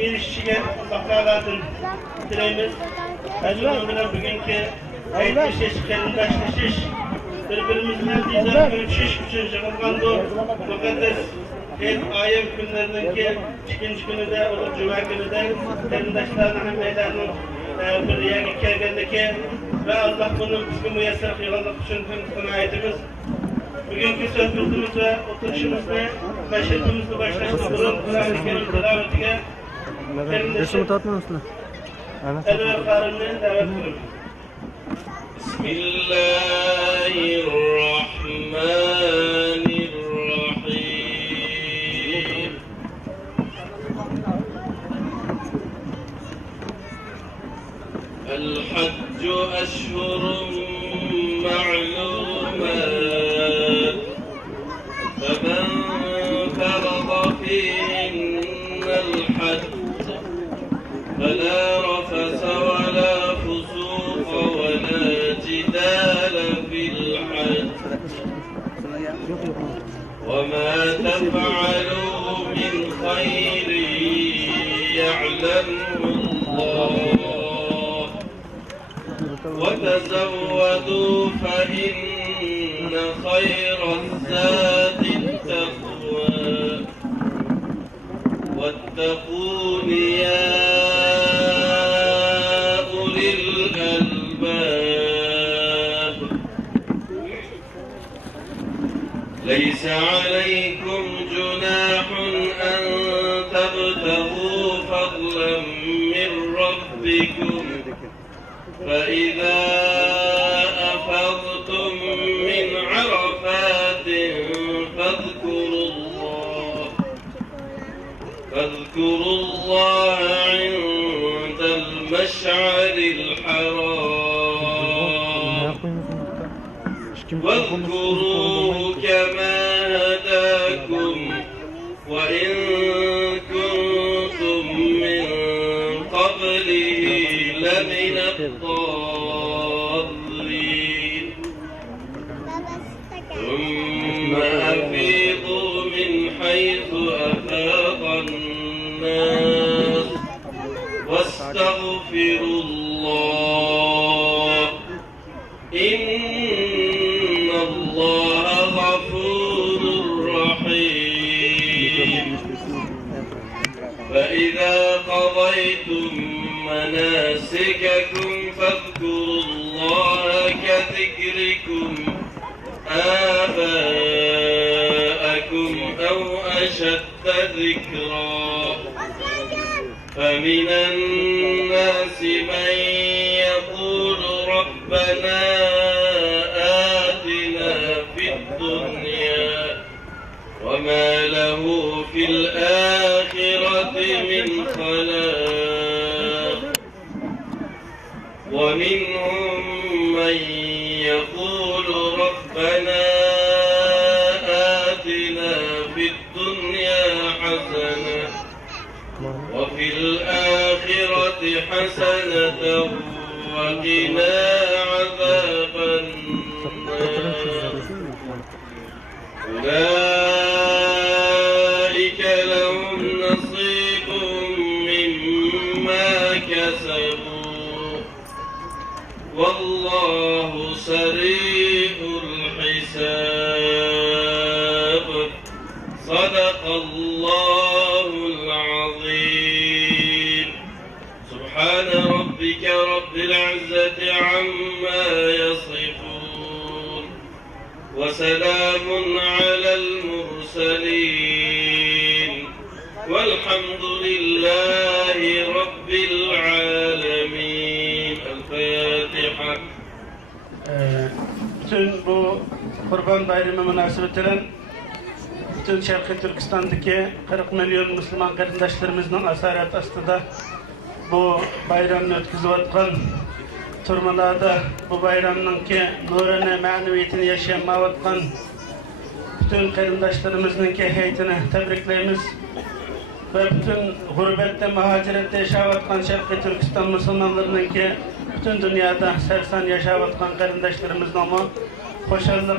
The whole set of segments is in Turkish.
erişişine Allah-u dileyimiz. Hazırlığı bilen bugünkü ayetleşiş, kerimdaşlaşış, birbirimizden dizler görüşüş için çıkılgandı. Mukaddes ayem günlerinki ikinci günü de olur, cuma günü de kerimdaşlarına hem meydanın bir yere kelgendeki ve Allah bunu bizim müyesser kıyılalık için kınayetimiz. Bugünkü sözümüz ve oturuşumuzda meşretimizi başlaşmak durun. Kur'an-ı Kerim tilavetine kerimdaşı el ve karınlığı davet kılın. Bismillahirrahmanirrahim. الحج أشهر معلومات فمن فرض فيهن الحج فلا رفث ولا فسوق ولا جدال في الحج وما تفعلوا من خير يعلمه الله وتزودوا فإن خير الزاد التقوى واتقون يا أولي الألباب ليس عليكم جناح أن تبتغوا فضلا من ربكم فإذا أفضتم من عرفات فاذكروا الله عند المشعر الحرام واذكروه كما هداكم وإن كنتم من قبله لمن الضالين ثم أفيضوا من حيث أفاض الناس واستغفروا الله إن الله غفور رحيم فإذا قضيتم مناسككم فاذكروا الله كذكركم آباءكم أو أشد ذكرا فمن الناس من يقول ربنا آتنا في الدنيا وما له في الآخرة من خلاق ومنهم من يقول ربنا آتنا في الدنيا حسنة وفي الآخرة حسنة وقنا عذاب النار أولئك لهم نصيب مما كسبوا والله سريع الحساب صدق الله العظيم سبحان ربك رب العزة عما يصفون وسلام على المرسلين والحمد لله رب العالمين الفاتحة. Bütün bu Kurban Bayramı münasebetiyle bütün Şarkı Türkistan'daki 40 milyon Müslüman kardeşlerimizin asaret astında bu bayramını ötküzüvatkan turmalarda bu bayramın ki nurunu, maneviyetini yaşayamayatkan bütün kardeşlerimizin ki heyetini tebrikleyimiz ve bütün gurbette, muhacirette yaşavatkan Şarkı Türkistan Müslümanlarının ki bütün dünyada sersan yaşavatkan kardeşlerimizin ama hoşallığı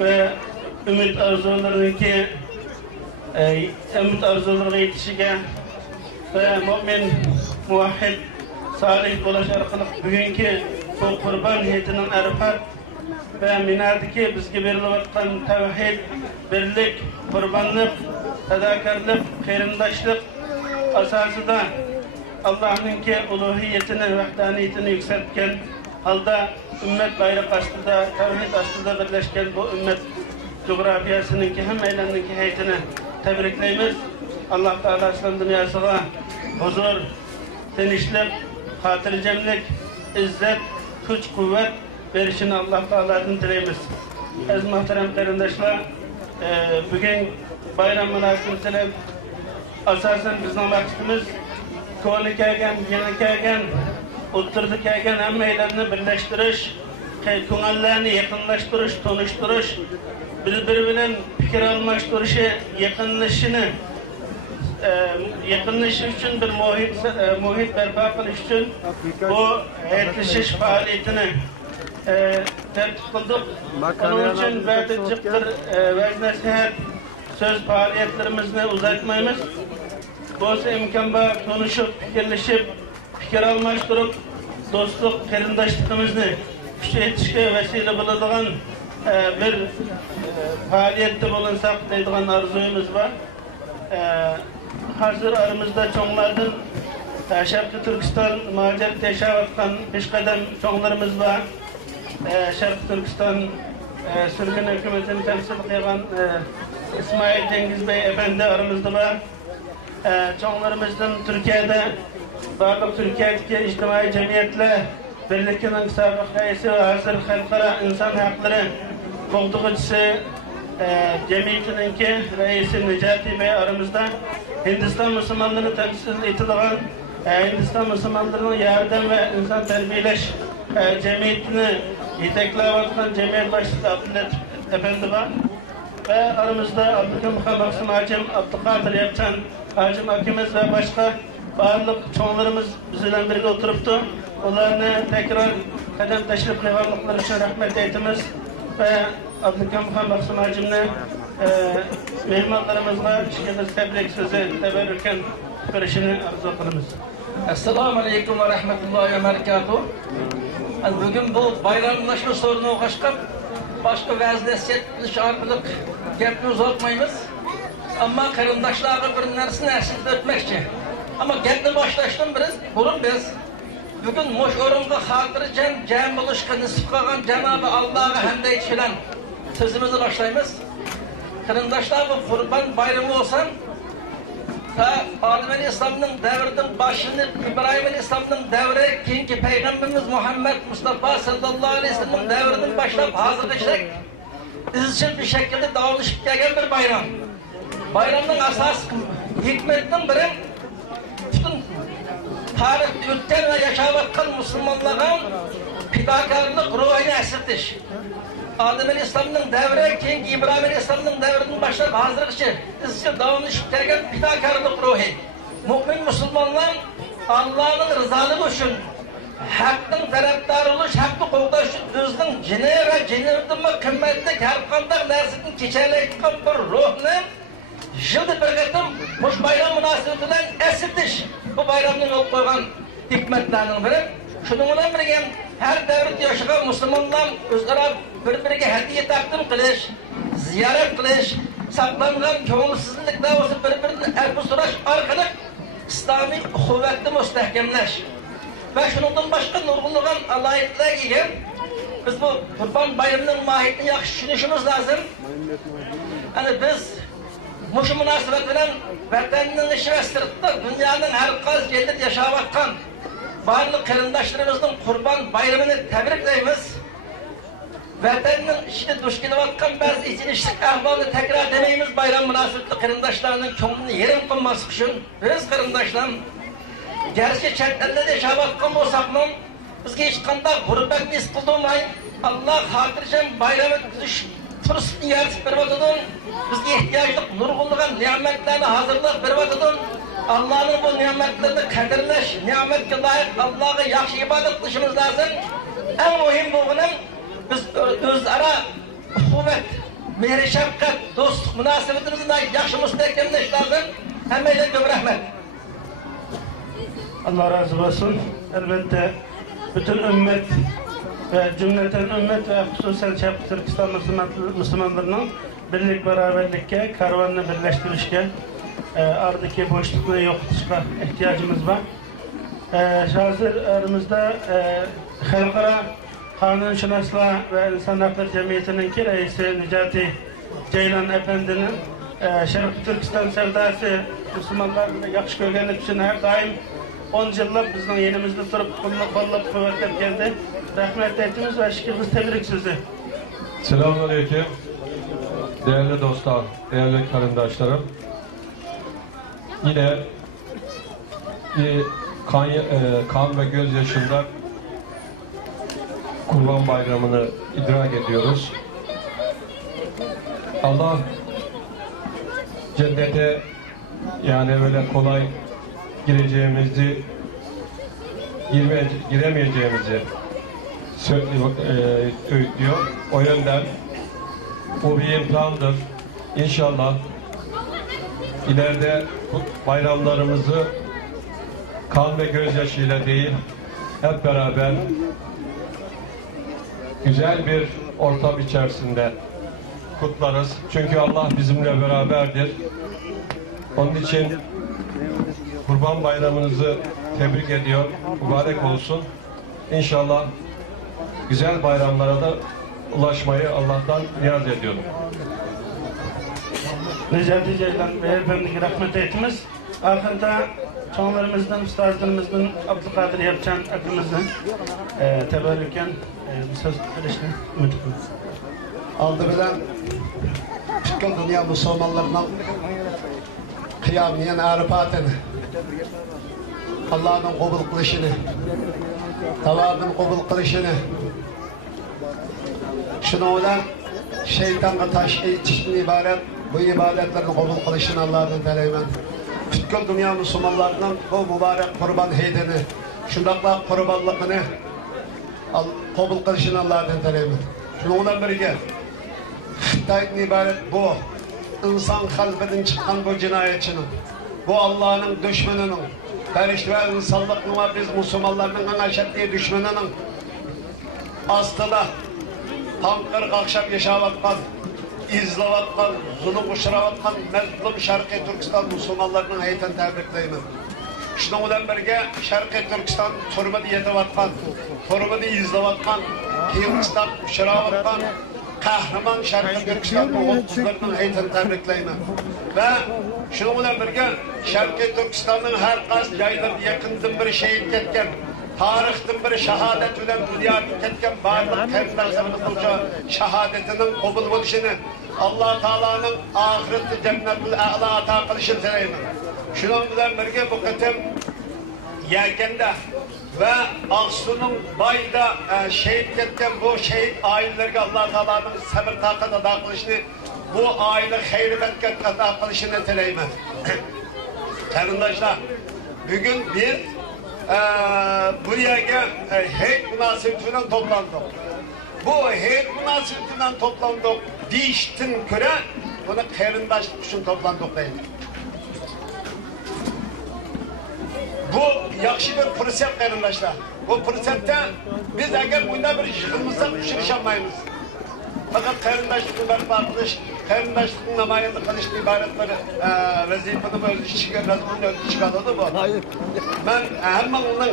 ve ümit arzularının ki ümit arzuları yetişige ve mümin, muvahhid, salih bulaş arkalık bugünkü bu kurban niyetinin arifat ve minadiki bizge berilayotgan tevhid, birlik, kurbanlık, fedakarlık, kerindaşlık asasında Allah'ınki uluhiyetini, vahdaniyetini yükseltken halda ümmet bayrak astında, tevhid astında birleşken bu ümmet coğrafyasınınki hem eylemdeki heyetini tebrikleyimiz. Allah Teala İslam dünyasına huzur, tinçlik, hatırcemlik, izzet, güç, kuvvet verişini Allah Teala'dan dileyimiz. Ez muhterem karindaşlar, bugün bayram münasebetiyle asasen bizden vaktimiz konu kelgen, yeni kelgen, oturdu kelgen hemmeylerini birleştiriş, konularını yakınlaştırış, tanıştırış, birbirinden fikir almıştırışı, yakınlaşış için bir muhit berpa kılış için bu etleşiş faaliyetini tertip kıldık. Onun için verdiğiciktir vezne-seher söz faaliyetlerimizni uzatmayımız. Bu imkan var, konuşup, fikirleşip, fikir almıştırıp, dostluk, kerindaşlığımızı küçültüşe vesile bulunduğun bir faaliyette bulunsak deydiğin arzuyumuz var. Hazır aramızda çoğunlardan Şarkı Türkistan muhacir teşavatkan pişkadem çoğunlarımız var. Şarkı Türkistan sürgün hükümetini temsil kılan İsmail Cengiz Bey Efendi aramızda var. Çoğunlarımızdan Türkiye'de Bağlık Türkiye'deki içtimai cemiyetle birlikinin sabık reisi ve hazır halkara insan hakları koltuğucusu cemiyetininki reisi Necati Bey aramızda. Hindistan Müslümanlarını temsil edilen Hindistan Müslümanlarının yardım ve insan terbiyeleş cemiyetini yetekleyen cemiyet başlığı Abdülatif Efendi var. Ve aramızda Abdülkerim Maksum Hacım, Abdülkadir Yapçan Hacım Hakimiz ve başka bağırlık çoğunlarımız bizimle birlikte oturuptu. Onlarını tekrar kadem teşrif kıyvarlıkları için rahmet eytimiz ve Abdülkerim Maksum Hacım'la mehmanlarımızla şikayet tebrik sözü teberrüken görüşünü arzu kılımız. Esselamu Aleyküm ve Rahmetullahi ve Berekatuhu. Bugün bu bayramlaşma sorunu kaçkap başka vəznəsiyyət arqılıq gəpini uzatmayımız. Ama qarındaşlarga bir narsani əsirdə ötməkçi. Ama gəpni başlaşdım biz bugün moş orunga hatırıcan cəm buluşqa nisib qalğan Cenab-ı Allah'a həmd etişilən sözümüzü başlayımız. Qarındaşlar bu Kurban bayramı olsan ta Adem Aleyhisselam'ın devrinin başını İbrahim Aleyhisselam'ın devri kinki Peygamberimiz Muhammed Mustafa sallallahu aleyhi ve sellem'in devrinin başlayıp hazırlaştık. İzçil bir şekilde dağılışıp gelen bir bayram. Bayramın asas hikmetinin biri bütün tarih ötken ve yaşavatkan Müslümanların fidakarlık ruhunu esirtiş. Adem Aleyhisselam'ın devri, kinki İbrahim Aleyhisselam'ın devrinin başlayıp hazırlıkçı, izci davranışıp gelen fidakarlık ruhu. Mümin Müslümanlar Allah'ın rızalığı için, hakkın taraftarı oluş, hakkı kovdaş özünün cini ve cinirdiğime kıymetlik her kandak nersinin keçerleyken bir ruhunu yılda bir kıtım bu bayram münasebetinden esirtiş. Bu bayramın olup koygan hikmetlerinin biri. Şununla birlikte her devirde yaşayan Müslümanlar özlere birbirine hediye takdim kılış, ziyaret kılış, saklangan köngülsüzlükler olsa birbirine erbu suraş arkalık İslami kuvvetli müstehkemleş. Ve şunundan başka nurguluğun alayetler gibi biz bu Kurban Bayramı'nın mahiyetini yaxşı düşünüşümüz lazım. Hani biz bu münasebetiyle vatanının işi ve sırtında dünyanın her kaz yerinde yaşavatkan varlık kırındaşlarımızın Kurban Bayramı'nı tebrikleyimiz. Vatanının işini düşkünüvatkan bazı içinişlik ahvalını tekrar demeyimiz bayram münasebetli kırındaşlarının kömrünü yerim kılması için biz kırındaşlarım gerçi çetlerde de yaşavatkan olsak mı bizge hiç kanda gurbet nis kıldırmayın. Allah hatırcam bayramı fırsatını yaratıp bir vatıdın. Bizge ihtiyaclık nurgulluğun nimetlerini hazırlayıp bir vatıdın. Allah'ın bu nimetlerini kadirleş, nimetke layık Allah'a yaxşı ibadet kılışımız lazım. En mühim buğunun biz özara kuvvet, mehri şefkat, dostluk münasebetimizin yaxşı müstehkemleş lazım. Hemeyle köp rahmet. Allah razı olsun. Elbette bütün ümmet ve cümleten ümmet ve hususen Şarkı Türkistan Müslümanlarının birlik beraberlikке, karvanını birleştirişke, aradaki boşlukları yokutuşka ihtiyacımız var. Hazır aramızda Halkara Kanunshunoslar ve İnsan Hakları Cemiyeti'nin reisi Necati Ceylan Efendi'nin Şarkı Türkistan sevdası Müslümanların yaxşı görgeni için her daim 10 yıllar bizden yenimizde durup kollab kuvvetler geldi. Rahmet ettiğimiz ve şükürümüz tebrik sizi. Selamünaleyküm. Değerli dostlar, değerli karındaşlarım. Yine bir kan ve gözyaşında Kurban Bayramı'nı idrak ediyoruz. Allah cennete yani öyle kolay giremeyeceğimizi öğütlüyor. O yönden bu bir imtihandır. İnşallah ileride bayramlarımızı kan ve gözyaşıyla değil, hep beraber güzel bir ortam içerisinde kutlarız. Çünkü Allah bizimle beraberdir. Onun için Kurban Bayramınızı tebrik ediyor. Mübarek olsun. İnşallah güzel bayramlara da ulaşmayı Allah'tan niyaz ediyorum. Necati Ceylan Beyefendi'ye rahmet etimiz. Ahırda çoğunlarımızdan, ustazlarımızdan Abdülkadir Yapçan akımızdan teberrüken bir söz verişini ümit ediyoruz. Aldı bilen bütün dünya Müslümanlarının kıyamlayan Arifat'ını, Allah'ın kabul kılışını, tavadın kabul kılışını, şunu olan şeytanla taş eğitişin ibaret, bu ibadetlerin kabul kılışını Allah'ın dileğimen. Bütün dünya Müslümanlarının bu mübarek kurban heydini, şundakla kurbanlıkını kabul kılışını Allah'ın dileğimen. Şunu olan birge, Hıhtay'ın ibaret bu, insan kalbinden çıkan bu cinayetçinin, bu Allah'ın düşmanının, ferişte ve insanlıkın ve biz Müslümanların en aşırı düşmanının aslında tankır kakşap yaşavatkan, izlavatkan, zulüm uçuravatkan mezlum Şarkı Türkistan Müslümanlarının heyten tebrikleyim. Şununla birge Şarkı Türkistan turmada yetivatkan, turmada izlavatkan, Kırgızistan uçuravatkan, kahraman Şarkı Türkistan oğullarının heyten tebrikleyim. Ve şununla birge Şarkı Türkistan'ın her kaz yaylarında yakından bir şehit etken, tarihten bir şehadet bilen dünyanın ketken barlık kardeşlerimizin şehadetinin kabul oluşunu Allah Teala'nın ahirette cennetle a'la ata kılışını dileyim. Şunun bilen birge bu kıtım yelkende ve Aksu'nun bayda şehit etken bu şehit ailelerine Allah Teala'nın sabır takat ata kılışını, bu aile hayır bereket ata kılışını dileyim. Kardeşler, bugün biz buraya heyet münasebetinden toplandık. Bu heyet münasebetinden toplandık deyiştin göre bunu karındaşlık için toplandık değil. Bu yaxşı bir fırsat karındaşlar. Bu fırsatta biz eğer bunda bir yığılmışsak uçuruşamayız. Fakat karındaşlıkın berbatlık, karındaşlıkın namayında kılışlı ibaretleri vazifini özü çıkardı, özü çıkardı bu. Ben hemen onun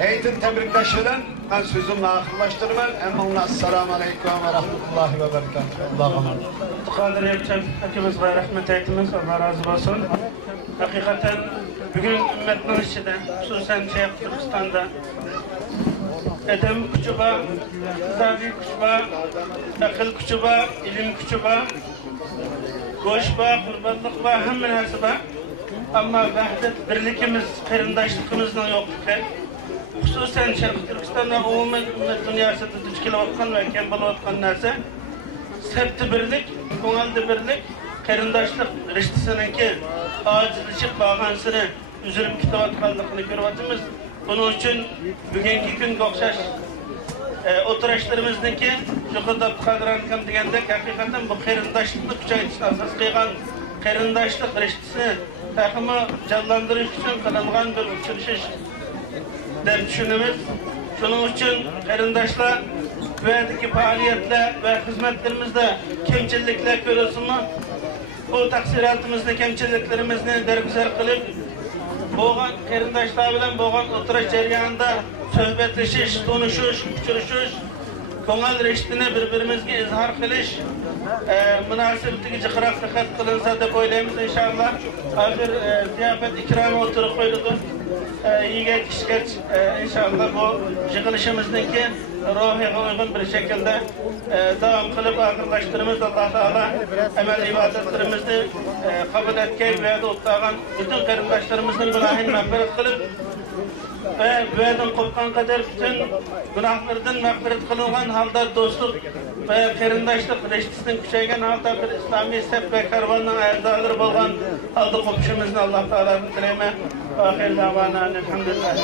eğitim tebrikleşilen, ben sözümle akıllaştırmam. Hemen ona Esselamu Aleyküm ve Rahmetullahi ve Berekatuhu. Allah'a emanet. Abdülkadir Yapçan hepimiz ve rahmet etimiz. Allah razı olsun. Hakikaten bugün ümmetin içinde, hususen Şarkı Türkistan'da edem küçüba, iktisadi küçüba, akıl küçüba, ilim küçüba, goşba, kurbanlıkba, hemen hepsiba. Ama vahdet birlikimiz, karındaşlıkımızdan yoklukken, hususen Şarkı Türkistan'da umumen ümmet dünyasında düşkilavatkan ve kembalatkan narsa, septi birlik, koğaldı birlik, karındaşlık riştisininki acizleşip bağansını, üzülüp kitavatkanlıkını görüvatımız. Bunun için bugünkü gün okşaş oturuşlarımızdaki şu kadar kadran degende hakikaten bu karındaşlıklı kuchaytishni asas qilgan karındaşlık riştisini takımı canlandırış için kılıngan bir uçuruşuş deb düşünümüz. Şunun için qarindoshlar buerdagi faoliyatlar ve hizmetlerimizde kemchiliklar ko'rilsinmi? Bu taksiratimizni, kemchiliklarimizni darguzar qilib, bo'lgan qarindoshlar bilan bo'lgan o'tirish jarayonida suhbatlashish, tanishish, uchrashish, ko'ngil rishtini bir-birimizga izhor qilish munosabatiga jiqroq diqqat qilinsa deb o'ylaymiz inshaalloh. Hozir ziyofat ikromi o'tirib qo'yildi. Yigit kishgach inshaalloh bu yig'ilishimizniki ruhiga uygun bir şekilde devam qilib oxirlashtiramiz. Alloh taolo amal ibodatlarimizni qabul etgan va o'tgan butun qarindoshlarimizning gunohini mag'firat qilib ve bu yerden kopkan kadar bütün günahlardan mağfiret kılıngan halda dostluk ve qarindoshlik rishtasinin kuchaygan halda bir İslami sep ve karvanın a'zolari bo'lgan halda kopuşumuzni Alloh taolodan tilayman. Ahir davana elhamdülillah.